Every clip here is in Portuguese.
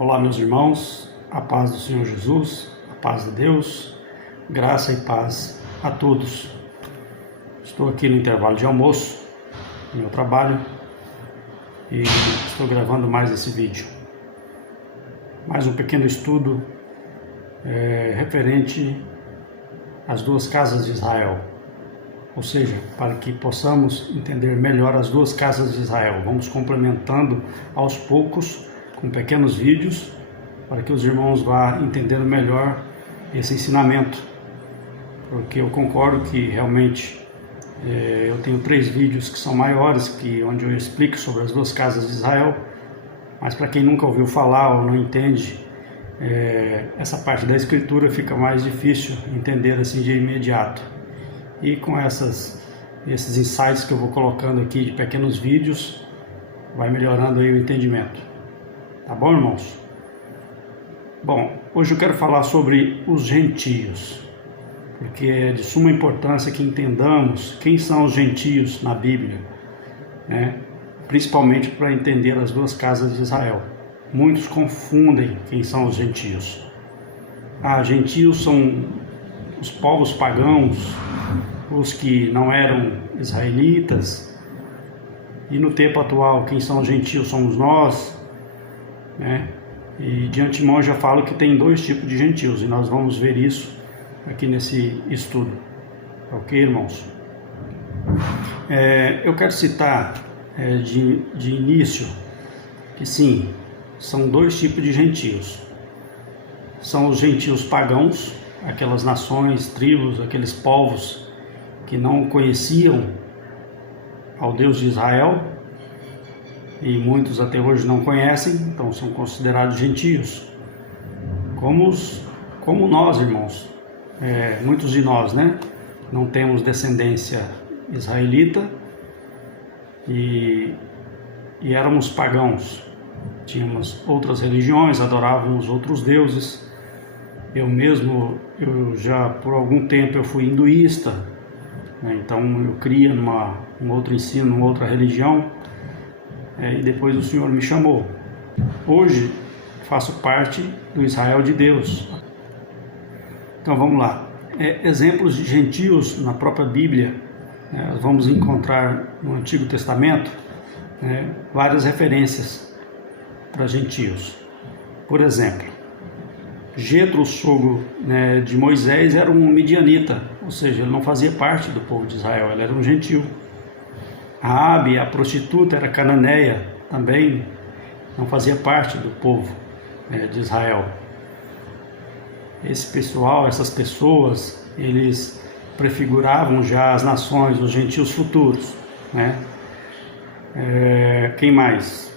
Olá, meus irmãos, a paz do Senhor Jesus, a paz de Deus, graça e paz a todos. Estou aqui no intervalo de almoço, no meu trabalho, e estou gravando mais esse vídeo. Mais um pequeno estudo referente às duas casas de Israel, ou seja, para que possamos entender melhor as duas casas de Israel. Vamos complementando aos poucos com pequenos vídeos, para que os irmãos vá entendendo melhor esse ensinamento, porque eu concordo que realmente eu tenho 3 vídeos que são maiores, onde eu explico sobre as duas casas de Israel, mas para quem nunca ouviu falar ou não entende essa parte da escritura, fica mais difícil entender assim de imediato. E com esses insights que eu vou colocando aqui de pequenos vídeos, vai melhorando aí o entendimento. Tá bom, irmãos? Bom, hoje eu quero falar sobre os gentios, porque é de suma importância que entendamos quem são os gentios na Bíblia, né? Principalmente para entender as duas casas de Israel. Muitos confundem quem são os gentios. Gentios são os povos pagãos, os que não eram israelitas, e no tempo atual quem são os gentios somos nós, né? E de antemão eu já falo que tem 2 tipos de gentios, e nós vamos ver isso aqui nesse estudo. Ok, irmãos? Eu quero citar de início que sim, são 2 tipos de gentios. São os gentios pagãos, aquelas nações, tribos, aqueles povos que não conheciam ao Deus de Israel, e muitos até hoje não conhecem, então são considerados gentios, como nós, irmãos. Muitos de nós, né, não temos descendência israelita e éramos pagãos, tínhamos outras religiões, adorávamos outros deuses. Eu já por algum tempo eu fui hinduísta, né, então eu cria num outro ensino, numa outra religião. E depois o Senhor me chamou. Hoje faço parte do Israel de Deus. Então vamos lá. Exemplos de gentios na própria Bíblia, vamos encontrar no Antigo Testamento várias referências para gentios. Por exemplo, Jetro, o sogro de Moisés, era um midianita, ou seja, ele não fazia parte do povo de Israel, ele era um gentio. Raabe, a prostituta, era cananeia, também não fazia parte do povo de Israel. Esse pessoal, essas pessoas, eles prefiguravam já as nações, os gentios futuros, né? Quem mais?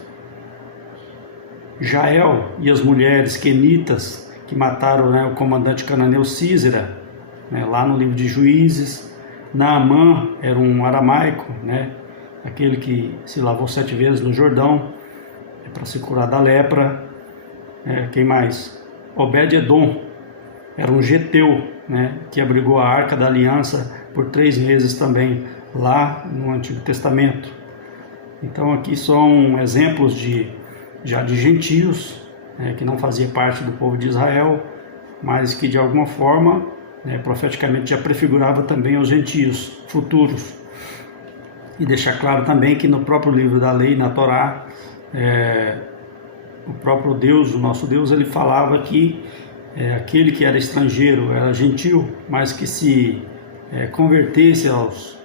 Jael e as mulheres quenitas que mataram o comandante cananeu Sísera, lá no livro de Juízes. Naamã era um aramaico, aquele que se lavou 7 vezes no Jordão para se curar da lepra. Quem mais? Obed-edom era um geteu, que abrigou a Arca da Aliança por 3 meses também, lá no Antigo Testamento. Então aqui são exemplos já de gentios, que não fazia parte do povo de Israel, mas que de alguma forma, profeticamente já prefigurava também os gentios futuros. E deixar claro também que no próprio livro da lei, na Torá, o próprio Deus, o nosso Deus, ele falava que aquele que era estrangeiro, era gentil, mas que se convertesse aos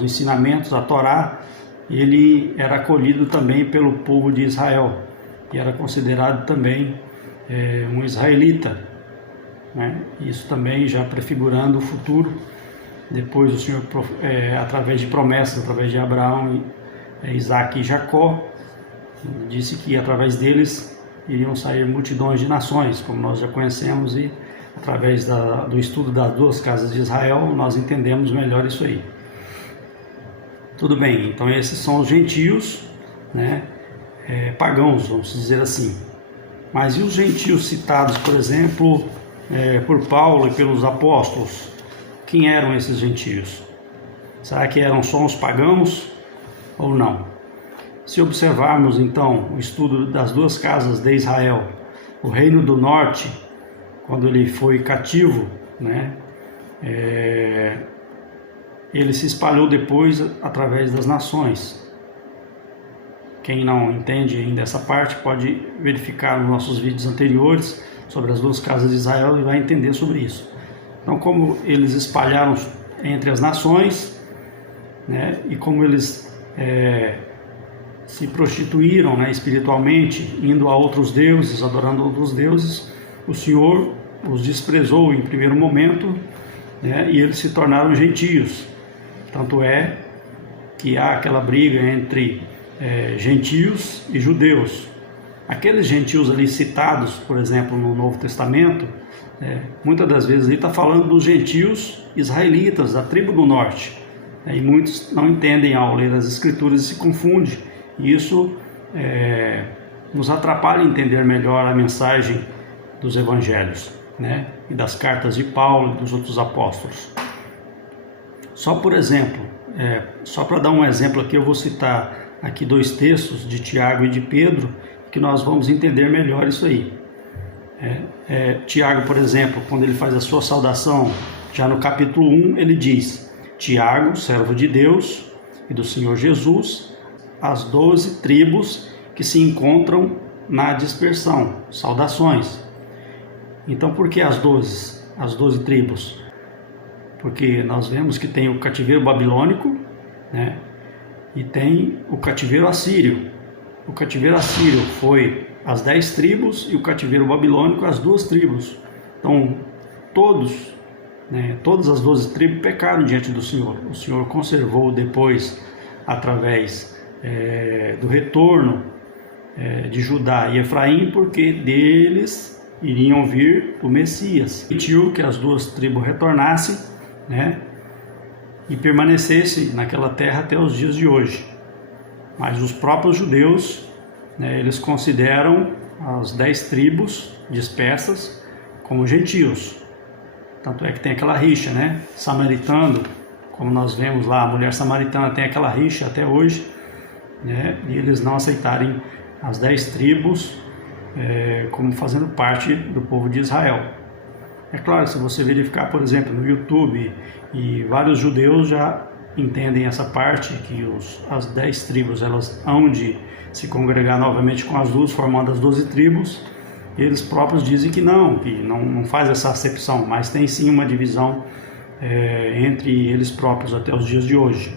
ensinamentos, à Torá, ele era acolhido também pelo povo de Israel, e era considerado também um israelita, Isso também já prefigurando o futuro. Depois o Senhor, através de promessas, através de Abraão, Isaac e Jacó, disse que através deles iriam sair multidões de nações, como nós já conhecemos, e através do estudo das duas casas de Israel, nós entendemos melhor isso aí. Tudo bem, então esses são os gentios, pagãos, vamos dizer assim. Mas e os gentios citados, por exemplo, por Paulo e pelos apóstolos? Quem eram esses gentios? Será que eram só os pagãos ou não? Se observarmos então o estudo das duas casas de Israel, o reino do norte, quando ele foi cativo, né, ele se espalhou depois através das nações. Quem não entende ainda essa parte pode verificar nos nossos vídeos anteriores sobre as duas casas de Israel e vai entender sobre isso. Então, como eles espalharam entre as nações, né, e como eles se prostituíram, né, espiritualmente, indo a outros deuses, adorando outros deuses, o Senhor os desprezou em primeiro momento, né, e eles se tornaram gentios. Tanto é que há aquela briga entre gentios e judeus. Aqueles gentios ali citados, por exemplo, no Novo Testamento, muitas das vezes ele está falando dos gentios israelitas, da tribo do norte. E muitos não entendem ao ler as Escrituras e se confundem. E isso nos atrapalha em entender melhor a mensagem dos evangelhos, né? E das cartas de Paulo e dos outros apóstolos. Só por exemplo, só para dar um exemplo aqui, eu vou citar aqui dois textos de Tiago e de Pedro, que nós vamos entender melhor isso aí. Tiago, por exemplo, quando ele faz a sua saudação, já no capítulo 1, ele diz: Tiago, servo de Deus e do Senhor Jesus, as 12 tribos que se encontram na dispersão. Saudações. Então, por que as 12? As 12 tribos? Porque nós vemos que tem o cativeiro babilônico, né? E tem o cativeiro assírio. O cativeiro assírio foi as 10 tribos e o cativeiro babilônico as 2 tribos. Então, todas as 12 tribos pecaram diante do Senhor. O Senhor conservou depois, através do retorno de Judá e Efraim, porque deles iriam vir o Messias. Permitiu que as 2 tribos retornassem, né, e permanecesse naquela terra até os dias de hoje. Mas os próprios judeus, né, eles consideram as 10 tribos dispersas como gentios. Tanto é que tem aquela rixa, né? Samaritano, como nós vemos lá, a mulher samaritana tem aquela rixa até hoje, né? E eles não aceitarem as 10 tribos como fazendo parte do povo de Israel. É claro, se você verificar, por exemplo, no YouTube, e vários judeus já entendem essa parte, que as 10 tribos elas hão de se congregar novamente com as 2, formando as 12 tribos. Eles próprios dizem que não faz essa acepção, mas tem sim uma divisão entre eles próprios até os dias de hoje.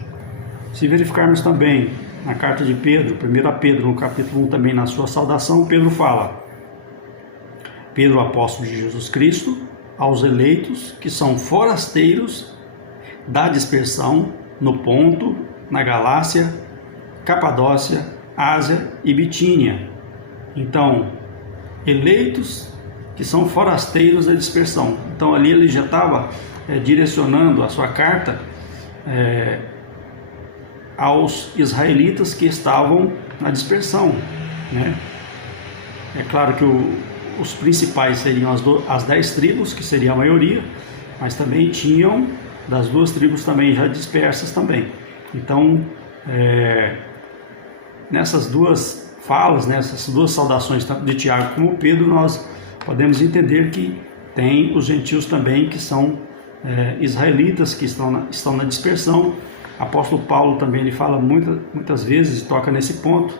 Se verificarmos também na carta de Pedro, 1 Pedro, no capítulo 1, também na sua saudação, Pedro fala: Pedro, apóstolo de Jesus Cristo, aos eleitos que são forasteiros da dispersão no Ponto, na Galácia, Capadócia, Ásia e Bitínia. Então, eleitos que são forasteiros da dispersão. Então ali ele já estava direcionando a sua carta aos israelitas que estavam na dispersão, né? É claro que os principais seriam as 10 tribos, que seria a maioria, mas também tinham das 2 tribos também já dispersas também. Então, nessas 2 falas, nessas 2 saudações, tanto de Tiago como Pedro, nós podemos entender que tem os gentios também, que são israelitas, que estão na dispersão. Apóstolo Paulo também ele fala muitas vezes, toca nesse ponto,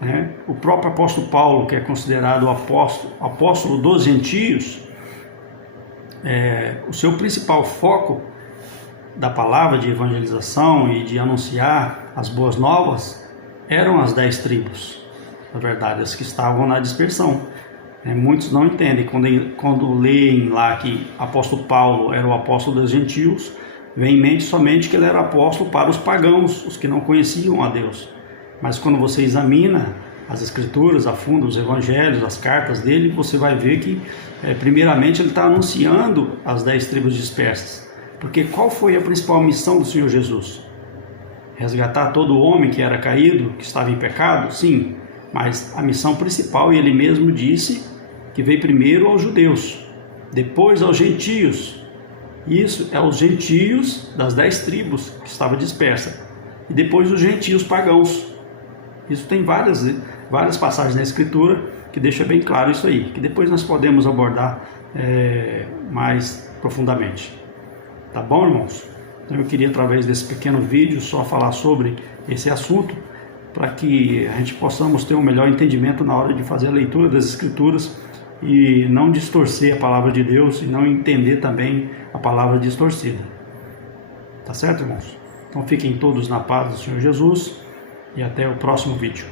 né? O próprio apóstolo Paulo, que é considerado o apóstolo dos gentios, o seu principal foco da palavra de evangelização e de anunciar as boas novas eram as 10 tribos, na verdade, as que estavam na dispersão. Muitos não entendem, quando leem lá que apóstolo Paulo era o apóstolo dos gentios, vem em mente somente que ele era apóstolo para os pagãos, os que não conheciam a Deus. Mas quando você examina as escrituras a fundo, os evangelhos, as cartas dele, você vai ver que primeiramente ele está anunciando as 10 tribos dispersas. Porque qual foi a principal missão do Senhor Jesus? Resgatar todo homem que era caído, que estava em pecado? Sim, mas a missão principal, e ele mesmo disse que veio primeiro aos judeus, depois aos gentios. Isso é os gentios das 10 tribos que estavam dispersas, e depois os gentios pagãos. Isso tem várias passagens na Escritura que deixa bem claro isso aí, que depois nós podemos abordar mais profundamente. Tá bom, irmãos? Então eu queria, através desse pequeno vídeo, só falar sobre esse assunto, para que a gente possamos ter um melhor entendimento na hora de fazer a leitura das Escrituras e não distorcer a palavra de Deus e não entender também a palavra distorcida. Tá certo, irmãos? Então fiquem todos na paz do Senhor Jesus e até o próximo vídeo.